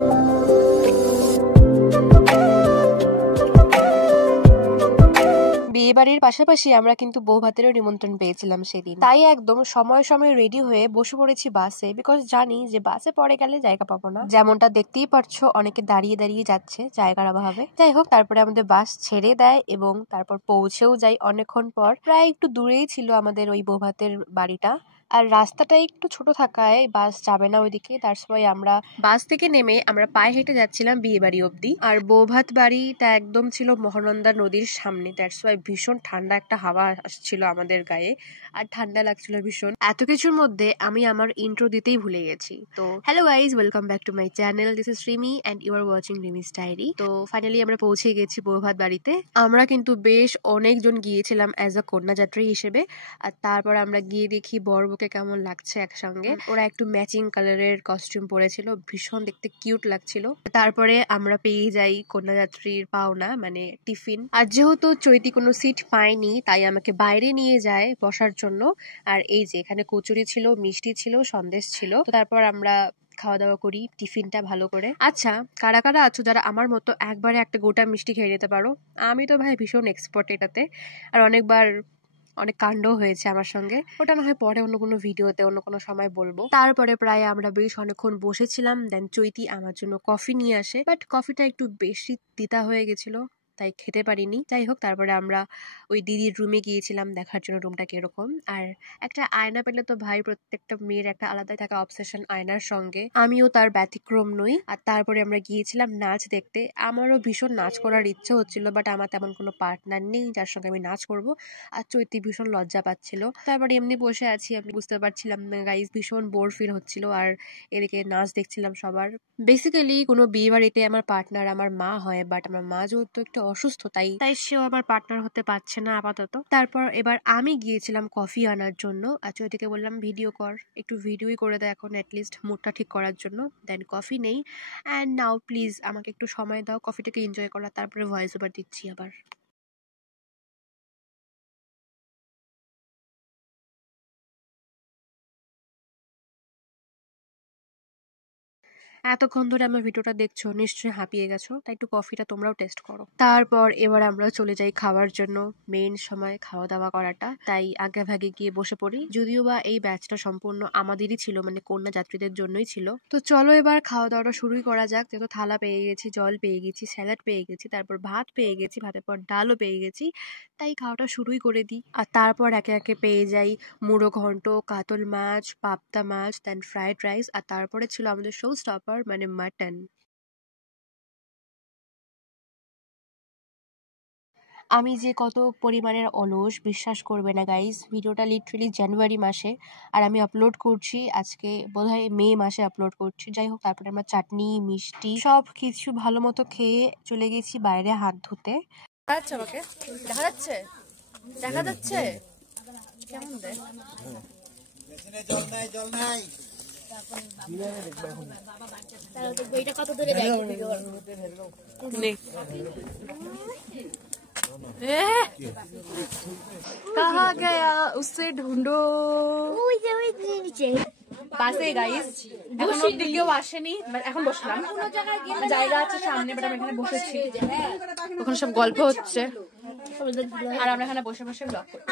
বিয়ে বাড়ির পাশাপাশি আমরা কিন্তু বউ ভাতেরও নিমন্ত্রণ পেয়েছিলাম সেদিন, তাই একদম সময় সময় রেডি হয়ে বসে পড়েছি বাসে, বিকজ জানি যে বাসে পরে গেলে জায়গা পাবো না। যেমনটা দেখতেই পারছো, অনেকে দাঁড়িয়ে দাঁড়িয়ে যাচ্ছে জায়গার অভাবে। যাই হোক, তারপরে আমাদের বাস ছেড়ে দেয় এবং তারপর পৌঁছেও যাই অনেকক্ষণ পর। প্রায় একটু দূরেই ছিল আমাদের ওই বউ ভাতের বাড়িটা, আর রাস্তাটা একটু ছোট থাকায় বাস যাবে না ওইদিকে। তার সময় আমরা বাস থেকে নেমে আমরা পায়ে হেঁটে যাচ্ছিলাম বিয়ে বাড়ি অব্দি। আর বৌভাত বাড়িটা একদম ছিল মহানন্দা নদীর সামনে, দ্যাটস ওয়াই ভীষণ ঠান্ডা একটা হাওয়া আসছিল আমাদের গায়ে, আর ঠান্ডা লাগছিল ভীষণ। এত কিছুর মধ্যে আমি আমার ইন্ট্রো দিতেই ভুলে গেছি। তো hello guys, welcome back to my channel. This is Rimi and you are watching Rimi's diary. তো ফাইনালি আমরা পৌঁছে গেছি বৌভাত বাড়িতে। আমরা কিন্তু বেশ অনেকজন গিয়েছিলাম অ্যাজ আ কন্যাযাত্রী হিসেবে। আর তারপর আমরা গিয়ে দেখি বরবুকে কেমন লাগছে একসঙ্গে। ওরা একটু ম্যাচিং কালারের কস্টিউম পরেছিল, ভীষণ দেখতে কিউট লাগছিল। তারপরে আমরা পেয়ে যাই কন্যাযাত্রীর পাওনা মানে টিফিন। আর যেহেতু চৈতি কোনো সিট পায়নি, তাই আমাকে বাইরে নিয়ে যায় বসার জন্য। আর এই যে এখানে কচুরি ছিল, মিষ্টি ছিল, সন্দেশ ছিল। তো তারপর আমরা খাওয়া দাওয়া করি টিফিনটা ভালো করে। আচ্ছা, কারা কারা আছো যারা আমার মতো একবারে একটা গোটা মিষ্টি খেয়ে নিতে পারো? আমি তো ভাই ভীষণ এক্সপার্ট এটাতে, আর অনেকবার অনেক কাণ্ড হয়েছে আমার সঙ্গে। ওটা না হয় পরে অন্য কোনো ভিডিওতে অন্য কোনো সময় বলবো। তারপরে প্রায় আমরা বেশ অনেকক্ষণ বসেছিলাম, দেন চৈতি আমার জন্য কফি নিয়ে আসে, বাট কফিটা একটু বেশি তিতা হয়ে গেছিল, তাই খেতে পারিনি। যাই হোক, তারপরে আমরা ওই দিদির রুমে গিয়েছিলাম দেখার জন্য রুমটা কিরকম। আর একটা আয়না পেলে তো ভাই প্রত্যেকটা মেয়ের একটা আলাদাই থাকা অবসেশন আয়নার সঙ্গে, আমিও তার ব্যতিক্রম নই। আর তারপরে আমরা গিয়েছিলাম নাচ দেখতে। আমারও ভীষণ নাচ করার ইচ্ছে হচ্ছিল, বাট আমার তেমন কোনো পার্টনার নেই যার সঙ্গে আমি নাচ করব। আর চৈতি ভীষণ লজ্জা পাচ্ছিল। তারপরে এমনি বসে আছি, আমি বুঝতে পারছিলাম না গাইজ, ভীষণ বোর ফিল হচ্ছিল। আর এদিকে নাচ দেখছিলাম সবার। বেসিক্যালি কোনো বিয়ে বাড়িতে আমার পার্টনার আমার মা হয়, বাট আমার মা যেহেতু একটু অসুস্থ, তাই সেও আমার পার্টনার হতে পারছে না আপাতত। তারপর এবার আমি গিয়েছিলাম কফি আনার জন্য। আর চৈতিকে বললাম ভিডিও কর, একটু ভিডিওই করে দেয় এখন অ্যাটলিস্ট মুডটা ঠিক করার জন্য। দেন কফি নেই, অ্যান্ড নাও প্লিজ আমাকে একটু সময় দাও কফিটাকে এনজয় করা, তারপরে ভয়েস ওভার দিচ্ছি আবার। এতক্ষণ ধরে আমার ভিডিওটা দেখছো, নিশ্চয়ই হাঁপিয়ে গেছো, তাই একটু কফিটা তোমরাও টেস্ট করো। তারপর এবার আমরা চলে যাই খাওয়ার জন্য। মেইন সময় খাওয়া দাওয়া করাটা, তাই আগে ভাগে গিয়ে বসে পড়ি। যদিও বা এই ব্যাচটা সম্পূর্ণ আমাদেরই ছিল, মানে কন্যা যাত্রীদের জন্যই ছিল। তো চলো এবার খাওয়া দাওয়াটা শুরুই করা যাক। যেহেতু থালা পেয়ে গেছি, জল পেয়ে গেছি, স্যালাড পেয়ে গেছি, তারপর ভাত পেয়ে গেছি, ভাতের পর ডালও পেয়ে গেছি, তাই খাওয়াটা শুরুই করে দিই। আর তারপর একে একে পেয়ে যাই মুড়ো ঘন্ট, কাতল মাছ, পাবদা মাছ, দেন ফ্রাইড রাইস, আর তারপরে ছিল আমাদের শো স্টপার মানে মাটন। আমি যে কত পরিমাণের অলস বিশ্বাস করবে না গাইস, ভিডিওটা লিটারেলি জানুয়ারি মাসে, আর আমি আপলোড করছি আজকে বোধহয় মে মাসে আপলোড করছি। যাই হোক, তারপরে আমার চাটনি মিষ্টি সব কিছু ভালো মতো খেয়ে চলে গেছি বাইরে হাত ধুতে। আচ্ছা, আমাকে দেখা যাচ্ছে, দেখা যাচ্ছে কেমন দেখ জল নাই, জল নাই। কত দূরে कहाँ गया उससे ढूंढो। বাসে গাইস এখন অব্দি কেউ আসেনি, এখন বসলাম, জায়গা আছে সামনে, বাট আমি এখানে বসেছি, ওখানে সব গল্প হচ্ছে আর আমরা এখানে বসে বসে ব্লগ করছি।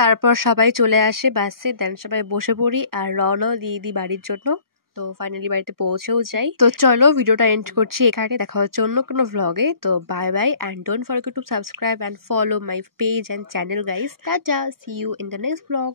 তারপর সবাই চলে আসে বাসে, দেন সবাই বসে পড়ি আর রওনাও দিয়ে দিই বাড়ির জন্য। তো ফাইনালি বাড়িতে পৌঁছেও যাই। তো চলো ভিডিওটা এন্ড করছি এখানে, দেখা হচ্ছে অন্য কোনো ভ্লগে। তো bye bye, and don't forget to subscribe and follow my page and channel guys. Tata, see you in the next vlog.